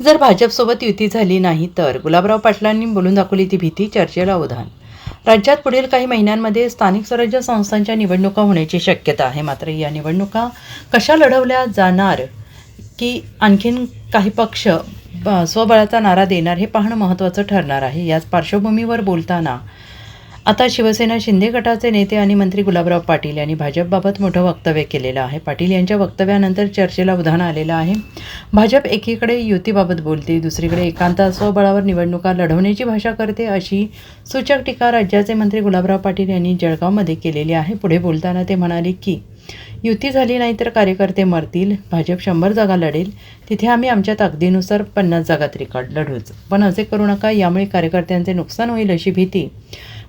जर भाजपसोबत युती झाली नाही तर गुलाबराव पाटलांनी बोलून दाखवली ती भीती चर्चेला उधाण. राज्यात पुढील काही महिन्यांमध्ये स्थानिक स्वराज्य संस्थांच्या निवडणुका होण्याची शक्यता आहे. मात्र या निवडणुका कशा लढवल्या जाणार की आणखीन काही पक्ष स्वबळाचा नारा देणार हे पाहणं महत्त्वाचं ठरणार आहे. याच पार्श्वभूमीवर बोलताना आता शिवसेना शिंदे गटाचे नेते आणि मंत्री गुलाबराव पाटील यांनी भाजपबाबत मोठं वक्तव्य केलेलं आहे. पाटील यांच्या वक्तव्यानंतर चर्चेला उधाण आलेलं आहे. भाजप एकीकडे युतीबाबत बोलते दुसरीकडे एकांत स्वबळावर निवडणुका लढवण्याची भाषा करते अशी सूचक टीका राज्याचे मंत्री गुलाबराव पाटील यांनी जळगावमध्ये केलेली आहे. पुढे बोलताना ते म्हणाले की युती झाली नाही तर कार्यकर्ते मरतील भाजप शंभर जागा लढेल तिथे आम्ही आमच्या ताकदीनुसार पन्नास जागा तरी लढूच पण असे करू नका यामुळे कार्यकर्त्यांचे नुकसान होईल अशी भीती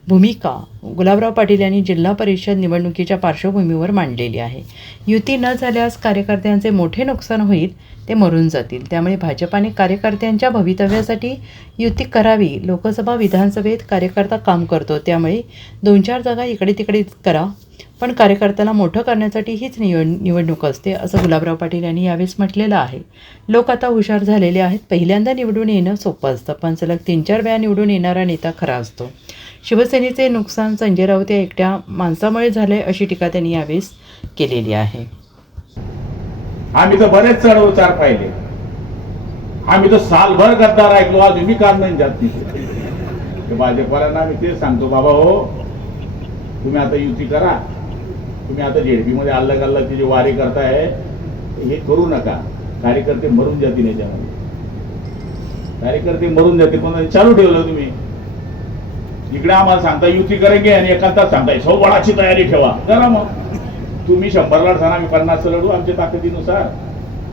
भूमिका गुलाबराव पाटील यांनी जिल्हा परिषद निवडणुकीच्या पार्श्वभूमीवर मांडलेली आहे. युती न झाल्यास कार्यकर्त्यांचे मोठे नुकसान होईल ते मरून जातील. त्यामुळे भाजपाने कार्यकर्त्यांच्या भवितव्यासाठी युती करावी. लोकसभा विधानसभेत कार्यकर्ता काम करतो. त्यामुळे दोन चार जागा इकडे तिकडे करा. पण कार्यकर्त्याला मोठं करण्यासाठी हीच निवड निवडणूक असते असं गुलाबराव पाटील यांनी यावेळेस म्हटलेलं आहे. लोक आता हुशार झालेले आहेत. पहिल्यांदा निवडून येणं सोपं असतं पण सलग तीन चार वेळा निवडून येणारा नेता खरा असतो. शिवसेनेचे नुकसान संजय राऊत या एकट्या माणसामुळे झाले अशी टीका त्यांनी यावेळेस केलेली आहे. आम्ही तर बरेच चढ उतार पाहिले. आम्ही तर सालभर गद्दार ऐकलो आज मी काम नाही जात नाही भाजपवाल्यांना आम्ही तेच सांगतो बाबा हो तुम्ही आता युती करा. तुम्ही आता जेडपी मध्ये अल्लग अल्लग जे वारी करताय हे करू नका. कार्यकर्ते मरून जातील याच्यामध्ये. कार्यकर्ते मरून जातील पण चालू ठेवलं तुम्ही? इकडे आम्हाला सांगता युती करेंगे आणि एकांतात सांगताय सौबळाची तयारी ठेवा. करा मग. तुम्ही शंभर लढताना आम्ही पन्नास लढू आमच्या ताकदीनुसार.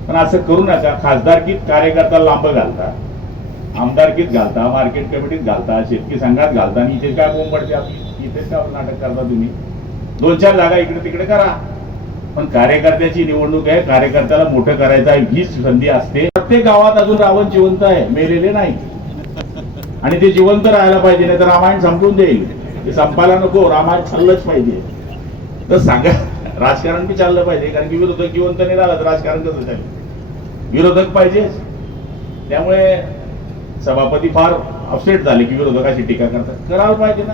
पण असं करू नका. खासदारकीत कार्यकर्ता लांब घालता. आमदारकीत घालता मार्केट कमिटीत घालता शेतकी संघात घालता. आणि इथे काय बोंबडते आपली? इथेच काय नाटक करता तुम्ही? दोन चार जागा इकडे तिकडे करा. पण कार्यकर्त्याची निवडणूक आहे. कार्यकर्त्याला मोठं करायचं आहे. हीच संधी असते. प्रत्येक गावात अजून रावण जिवंत आहे. मेलेले नाही. आणि ते जिवंत राहायला पाहिजे नाही तर रामायण संपून देईल ते संपायला नको रामायण चाललंच पाहिजे. तर सांगा राजकारण बी चाललं पाहिजे कारण की विरोधक जिवंत नाही राहिला तर राजकारण कसं चालेल? विरोधक पाहिजेच त्यामुळे सभापती फार अपसेट झाले की विरोधकाची टीका करतात. करायला पाहिजे ना.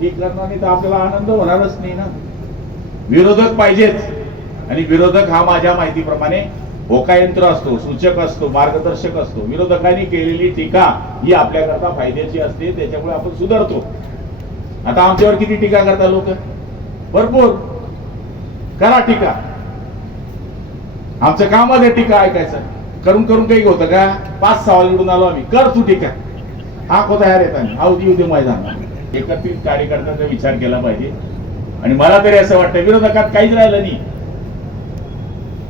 टीक करणार नाही तर आपल्याला आनंद होणारच नाही ना. विरोधक पाहिजेच. आणि विरोधक हा माझ्या माहितीप्रमाणे होकायंत्र असतो सूचक असतो मार्गदर्शक असतो विरोधकांनी केलेली टीका ही आपल्याकरता फायद्याची असते त्याच्यामुळे आपण सुधारतो. आता आमच्यावर किती टीका करता लोक? भरपूर. करा टीका. आमचं काम आहे टीका ऐकायचं. करून करून काही होतं का? पाच सहा निवडून आलो आम्ही. कर तू टीका. हा को तयार येत आऊ आहोत येऊ दे मैदान एकत्रित कार्यकर्त्यांचा विचार केला पाहिजे. आणि मला तरी असं वाटतं विरोधकात काहीच राहिलं नाही.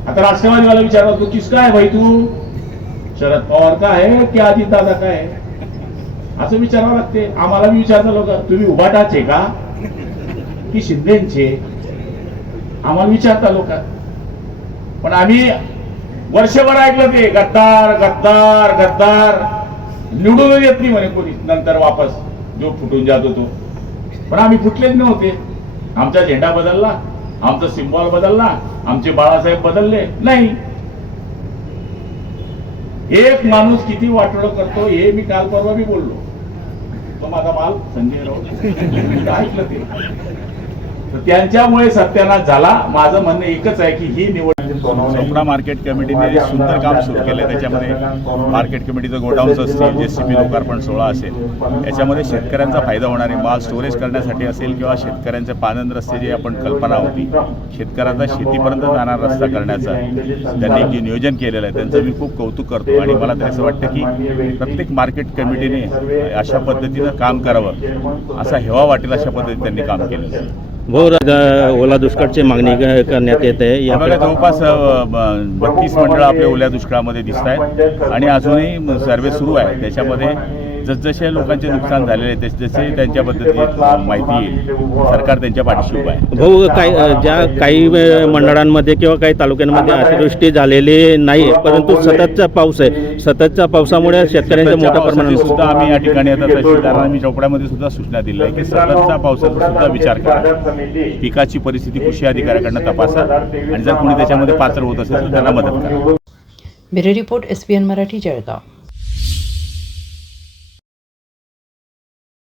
आता राष्ट्रवादीवाला विचारला तू किस काय भाई तू? शरद पवार काय आहे की अजित दादा काय असं विचारावं लागते. आम्हाला बी विचारता लोक तुम्ही उभाटाचे का? की शिंदेचे? आम्हाला विचारता लोक. पण आम्ही वर्षभर ऐकलं ते गद्दार गद्दार गद्दार. निवडून येत नाही म्हणे कोणी. नंतर वापस जो फुटून जात होतो. पण आम्ही फुटलेच नव्हते. आमचा झेंडा बदलला. आमचा सिम्बॉल बदलला आमचे बाळासाहेब बदलले. नाही. एक माणूस किती वाटोळ करतो हे मी काल परवा मी बोललो. तो माझा माल संजय राऊत. ऐकलं ते. त्यांच्यामुळे सत्यानाश झाला. माझं म्हणणं एकच आहे की ही निवड चोपडा मार्केट कमिटीने सुंदर काम सुरू केलं. त्याच्यामध्ये मार्केट कमिटीचं गोडाऊन्स असतील जे सी बी लोकार्पण सोहळा असेल याच्यामध्ये शेतकऱ्यांचा फायदा होणारे माल स्टोरेज करण्यासाठी असेल किंवा शेतकऱ्यांचे पानंद रस्ते जे आपण कल्पना होती शेतकऱ्यांचा शेतीपर्यंत जाणारा रस्ता करण्याचा त्यांनी जे नियोजन केलेलं आहे त्यांचं मी खूप कौतुक करतो. आणि मला तर असं वाटतं की प्रत्येक मार्केट कमिटीने अशा पद्धतीनं काम करावं असा हेवा वाटेल अशा पद्धतीने त्यांनी काम केलेलं आहे. भाऊ ओला दुष्काळची मागणी करण्यात येते याकडे जवळपास बत्तीस मंडळं आपल्या ओल्या दुष्काळामध्ये दिसत आहेत आणि अजूनही सर्वे सुरू आहे त्याच्यामध्ये जसजसे लोकांचे नुकसान झालेले आहे तसजसे त्यांच्या पद्धतीने माहिती येईल. सरकार त्यांच्या पाठीशी उभं आहे. भाऊ काही अ, ज्या काही मंडळांमध्ये किंवा काही तालुक्यांमध्ये अतिवृष्टी झालेली नाही परंतु सततचा पाऊस आहे. सततच्या पावसामुळे शेतकऱ्यांचं मोठ्या प्रमाणात सुद्धा आम्ही या ठिकाणी आता तहसीलदारांना मी चौपड्यामध्ये सुद्धा सूचना दिल्या आहे की सततच्या पावसाचा सुद्धा विचार करा. पिकाची परिस्थिती कृषी अधिकाऱ्याकडनं तपासा आणि जर कोणी त्याच्यामध्ये पात्र होत असेल तर त्यांना मदत करा. Bureau report S P N Marathi Jalgaon.